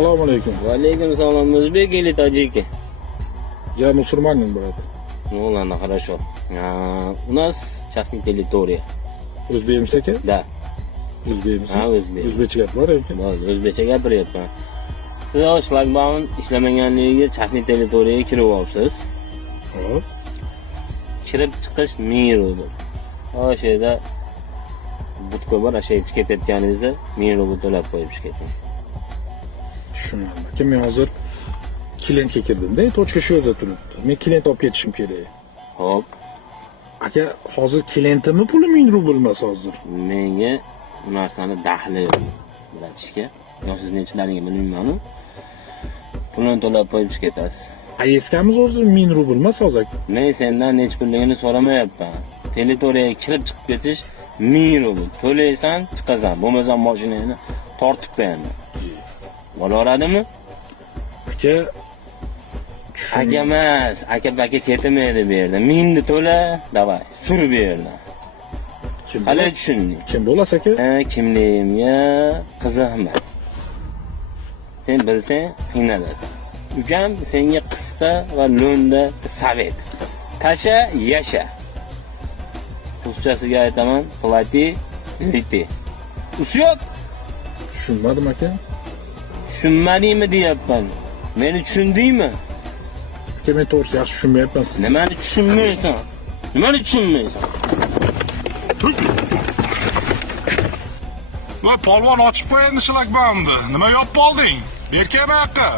Assalomu alaykum. Валейкум салам, Узбек или таджики? Я мусульманин, брат. Ну ладно, хорошо. У нас частная территория. O'zbekmiz aka? Да. O'zbekmisiz? Ha, o'zbek. O'zbekcha gap bor ekan. O'zbekcha gapiryapman. Siz shlagbaum ishlamaganligiga частный territoriyaga kirib olibsiz. Hop. Kirib chiqish 1000 rubl. O'sha yerda butka bor, o'sha yerga ketayotganingizda 1000 rubl to'lab qo'yib keting. Tushunmadim. Aka, men hozir klientga kirdim-da, tochka shu yerda turibdi. Men klient olib ketishim kerak. Hop, Aka, hozir klientimni puli 1000 rubl emas hozir. menga bu narsani daxli yo'q bilatishga. Yo siz nechilaringiz bilmayman-ku. Pulni to'lab qo'yib ketasiz. Ayeskamiz hozir 1000 rubl emas hozir. Men sendan nech pulligini so'ramayapman. Territoriyaga kirib chiqib ketish 1000 rubl. To'laysan, chiqasan. Bo'lmasa mashinani tortib qo'yaman. Bo'laveradimi? Aka, Aka emas, aka ketmaydi bu yerda. 1000 ni to'la, davay, sur bu yerdan. Qalay tushunding? Kim bo'lasiz aka? Kimligimga qiziqma. Sen bilsang qiynalasan. Ukam senga qisqa va lo'nda savet. Tasha, yasha. Ruschasiga aytaman, plati, liti. Usyok. Tushunmadim aka. Tushunmadingmi deyapman. Meni tushundingmi? Aka, men to'g'risi yaxshi tushunmayapman sizni. Nimani tushunmaysan? Nimani tushunmaysan? Voy polvon ochib qo'ying shlagbaumni. Nima yopib olding? Berkami aqqa.